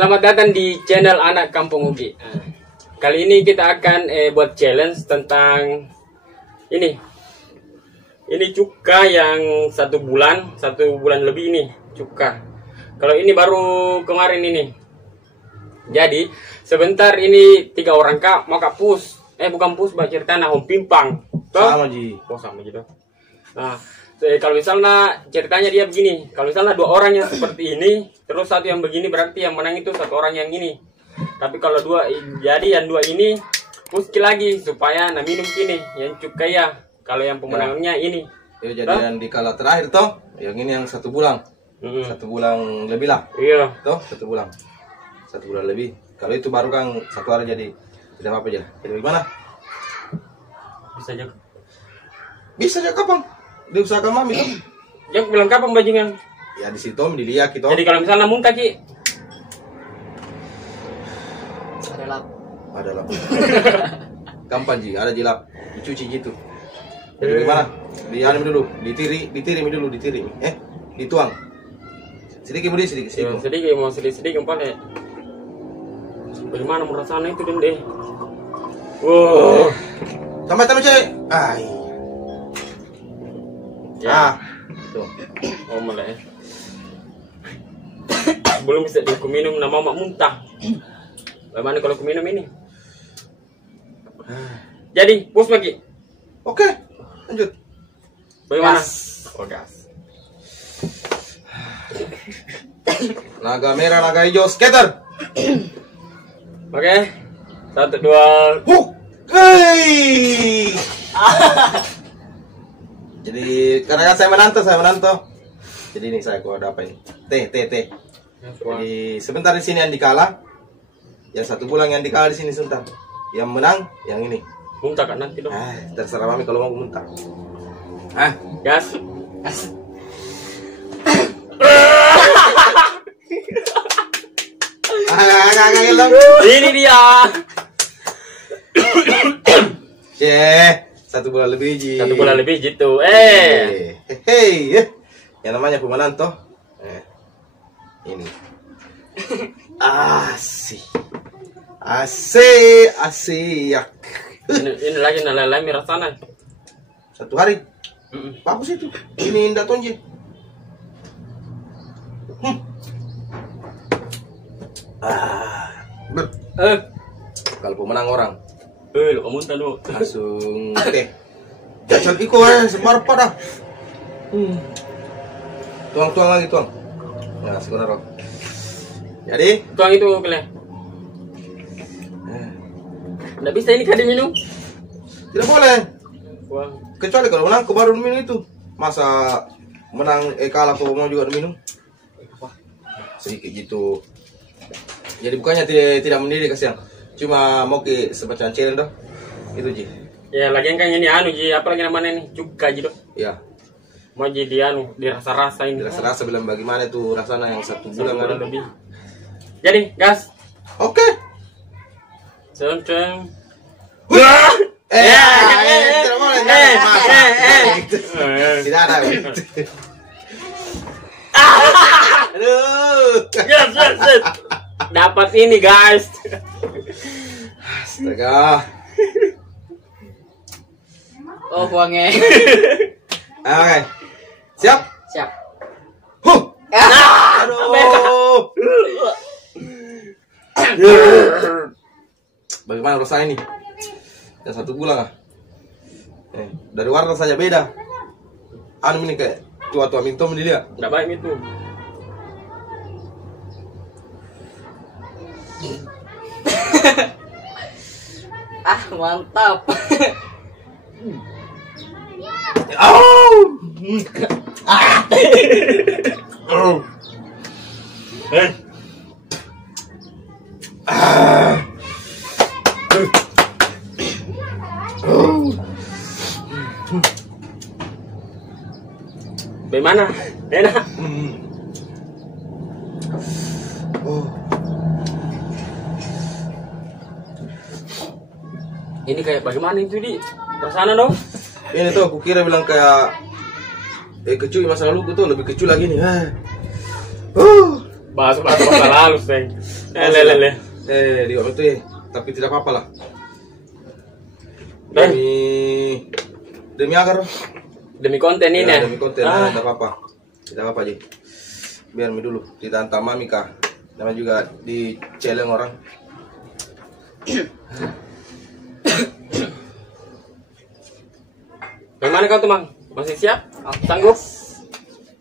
Selamat datang di channel Anak Kampung Ugi. Kali ini kita akan buat challenge tentang ini. Ini cuka yang satu bulan lebih ini cuka. Kalau ini baru kemarin ini. Jadi sebentar ini 3 orang kak mau kak pus. Bukan pus baca cerita nah Om Pimpang. Sama Ji. Oh sama gitu. Nah, kalau misalnya ceritanya dia begini, kalau misalnya 2 orang yang seperti ini, terus satu yang begini berarti yang menang itu 1 orang yang ini. Tapi kalau 2, jadi yang 2 ini puski lagi supaya nah minum kini yang cukai ya. Kalau yang pemenangnya ini. Ya jadi yang di kala terakhir toh, yang ini yang 1 bulan. 1 bulan lebih lah. Iya. Toh 1 bulan. 1 bulan lebih. Kalau itu baru kan 1 hari jadi tidak apa-apa aja. Jadi gimana? Bisa aja. Bisa aja kapan? Diusahakan mami tuh. Yang bilang kapan bajingan? Ya di situ dilihat gitu. Jadi kalau misalnya muntah ki, ada lap. Kapan Ji? Ada jilap. Dicuci gitu. Jadi gimana? Dianim dulu, ditiri dulu, dituang. Sedikit sedikit. ya, sedikit pakai. Bagaimana merasanya itu deh? Wow. Tambah cek. Ai. Ya. Tuh. Oh malah ya. Belum bisa aku minum nama mak muntah. Bagaimana kalau aku minum ini? Jadi, pus lagi. Oke, lanjut. Bagaimana? Gas. Oh, gas. Naga merah, naga hijau, skater. Oke. 1, 2. Hei. Jadi karena saya menanto. Jadi ini saya ada apa ini? Teh. Jadi sebentar di sini yang dikalah. Yang 1 bulan yang dikalah di sini sebentar. Yang menang yang ini. Muntah kan nanti dong. Terserah mami kalau mau muntah. Gas. Ini dia. 1 bulan lebih Ji. 1 bulan lebih gitu. Hei. Yang namanya pemenanto. Ini. Asik. Ini lagi nalai mirasana. 1 hari. Bagus itu. Ini indah tonji. Kalau pemenang orang. Lo kamu muntah lo. Langsung jajan iko semar pada. Tuang lagi. Ya, sebentar. Jadi, Tuang itu kalian. Nggak bisa ini kan diminum. tidak boleh. Wah. Kecuali kalau menang, kau baru minum itu. Masa menang kalah kau mau juga minum? Sedikit gitu. Jadi bukannya tidak mendidih kasihan. Cuma mau ke semacam challenge dong. Itu Ji. Ya lagian kan ini Ji, apa lagi namanya nih? Cuka Ji dong. Ya. Mau jadi dirasa-rasa ini. Dirasa-rasa bilang bagaimana itu rasanya yang 1 bulan lebih. Jadi, gas. Oke. Ceng. Tidak boleh. Tidak ada. Aduh. Yes. Dapat ini, guys. Astaga. Oh, buangnya. Oke. Siap? Siap. Aduh. Bagaimana rasanya ini? Yang 1 bulan lah. Dari warna saja beda. Ini kayak tua minum dia. Nggak baik itu. Mantap. Bagaimana? Enak. Ini kayak bagaimana itu di rasanya dong? Ini tuh aku kira bilang kayak kecuy masa lalu tuh lebih kecuy lagi nih. Bahasa halus, Teng. Lele. Di waktu itu tapi tidak apa-apa lah. Demi agar demi konten ini ya. Demi konten, tidak apa-apa. Tidak apa-apa aja. Biar dulu ditantang mami kah. Namanya juga di challenge orang. Bagaimana kau tuh, Mang? Masih siap? Sanggup?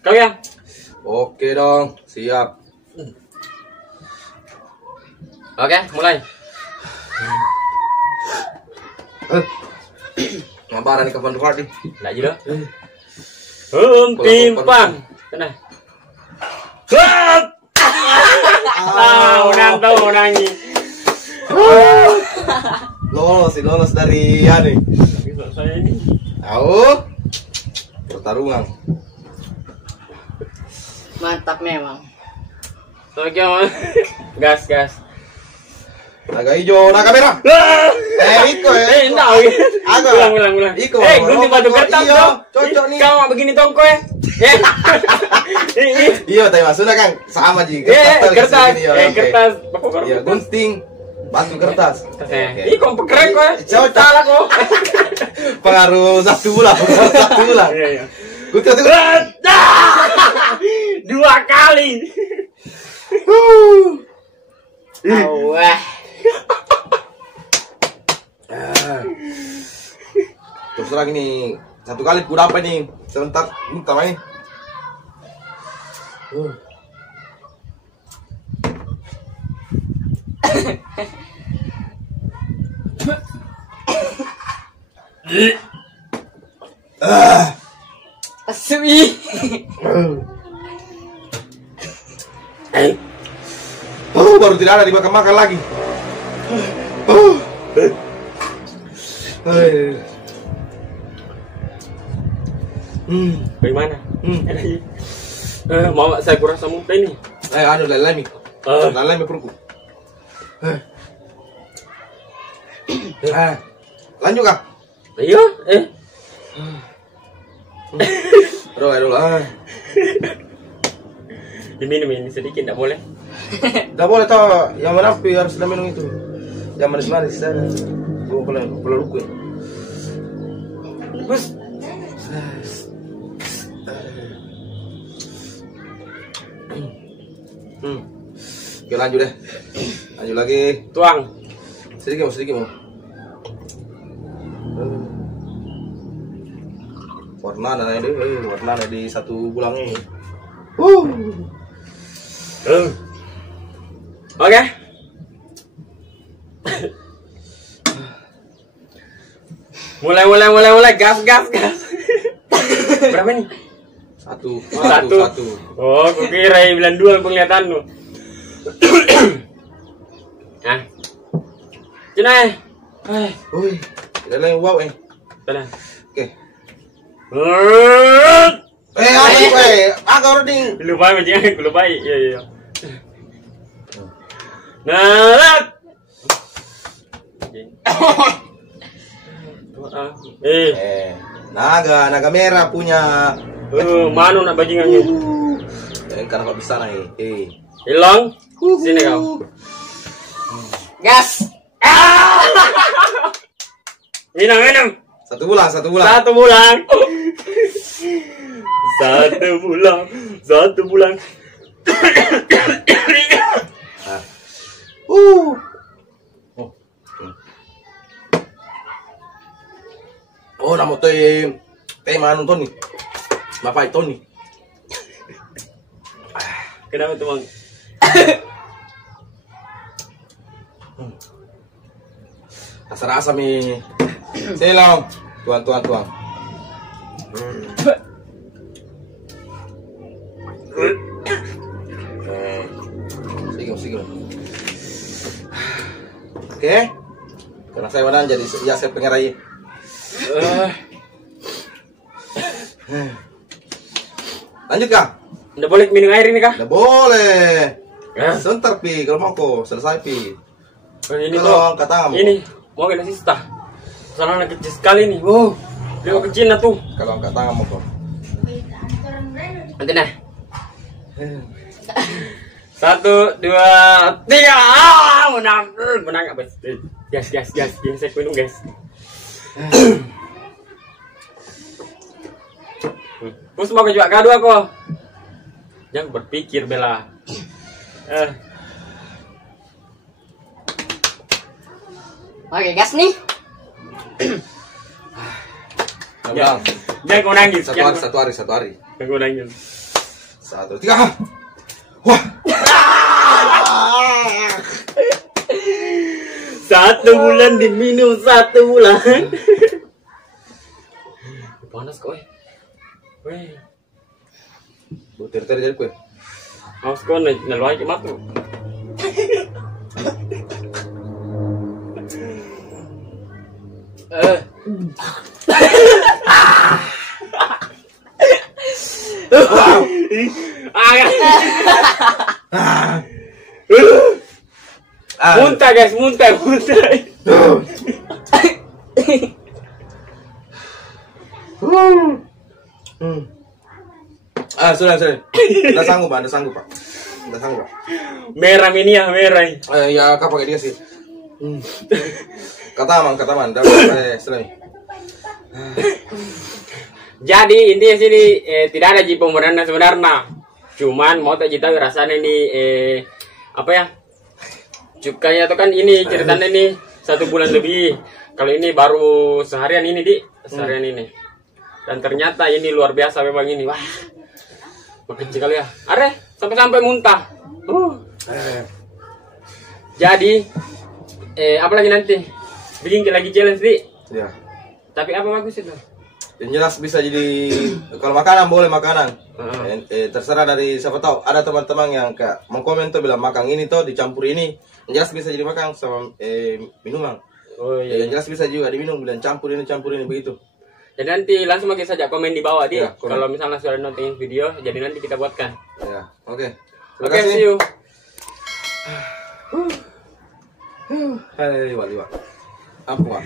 Kau ya? Oke dong, siap. Oke, mulai. Ngapain nih kapan party? Lagi dah. Timpang. Kena. Unang ni. Lolos dari ani. Saya ini. Tahu? Pertarungan. Mantap memang. Oke, gas. Naga hijau, naga merah. Iko ya. Enggak. Ulang. Iko. Gunting batu kertas. Iya, cocok nih. Kau begini tongko ya. Iya, tapi maksudnya kan sama ji. Kertas. Iya, gunting batu kertas. Ih, kau pekerek kok. Cocok. Salah kok. Pengaruh 1 bulan. Iya. Gunting. 2 kali. Wah. Terus terang ini 1 kali ku dapat nih. Sebentar, minta main. Asli. Baru tidak ada dimakan lagi. Bagaimana? Mau saya kurasa muntah ini. Lalami. Lalami perutku. Lanjut kah? Iya, Aduh. Diminum ini sedikit, tidak boleh. Tidak boleh tau, yang merapi harus minum itu. Yang manis-manis sana. Gue peluk ya. Bus. Oke, lanjut deh. Lanjut lagi. Tuang. Sedikit mau. Warna di 1 bulan ini. Oke. Mulai gas. Berapa nih? 1. Oh, aku kira bilang 2 penglihatanmu. Nah. Cina. Wih, tidak lagi wow Tenang. Oke. Agak ording. Lupa macam aku lupa. Iya. Nalat. Naga merah punya. Manu nak bajingannya. Karena kau bisa naik. Hilang. Sini kau. Gas. Minum. 1 bulan. 1 bulan. 1 bulan. Oh, nama teh manu Tony. Bapak Tony. Kenapa tuh, Bang? Rasa-rasa mi. Silang. Tuan. Sige. Oke. Karena saya wadah jadi ya saya pengerai. Lanjut kah? Nggak boleh minum air ini kah? Nggak boleh. Sebentar pi, kalau mau kok selesai pi. Ini tolong kata ini mau kena sista. Soalnya kecil sekali nih. Wow, dia kecil lah tuh. Kalau angkat tangan mau kok. Nanti nah. 1, 2, 3. Menang. Menang apa? Gas. Ini saya minum, guys. Terus mau ke jual kado aku. Jangan berpikir Bella. Oke, gas nih. Jangan kau nangis. satu hari. Jangan kau nangis. 1, 3. Wah. 1 bulan diminum 1 bulan. Panas kok. Weh. Butir jadi kue. Haus kau nalwai ke matu. Muntah guys, muntah. Sudah. Udah sanggup Pak. Merah ini ya, merah. Ya, kau pakai dia sih. Kata man. Selang. Jadi intinya sini tidak ada pembenaran sebenarnya. Cuman mau tak kita rasanya ini apa ya? Cukanya itu kan ini ceritanya ini 1 bulan lebih. Kalau ini baru seharian ini seharian ini. Dan ternyata ini luar biasa memang ini. Wah. Makin kali ya. Are sampai muntah. Jadi apa lagi nanti? Bikin lagi challenge Ya. Tapi apa bagus itu? Yang jelas bisa jadi kalau makanan boleh makanan. Terserah dari siapa tahu ada teman-teman yang kayak mengkomen tuh bilang makan ini tuh dicampur ini. Yang jelas bisa jadi makan sama minuman. Oh iya. Yang jelas bisa juga diminum dan campur ini begitu. Jadi nanti langsung aja saja komen di bawah Ya, kalau misalnya sudah nonton video, jadi nanti kita buatkan. Ya, oke. Terima Oke, kasih. see you. Hai, liwa. Apa?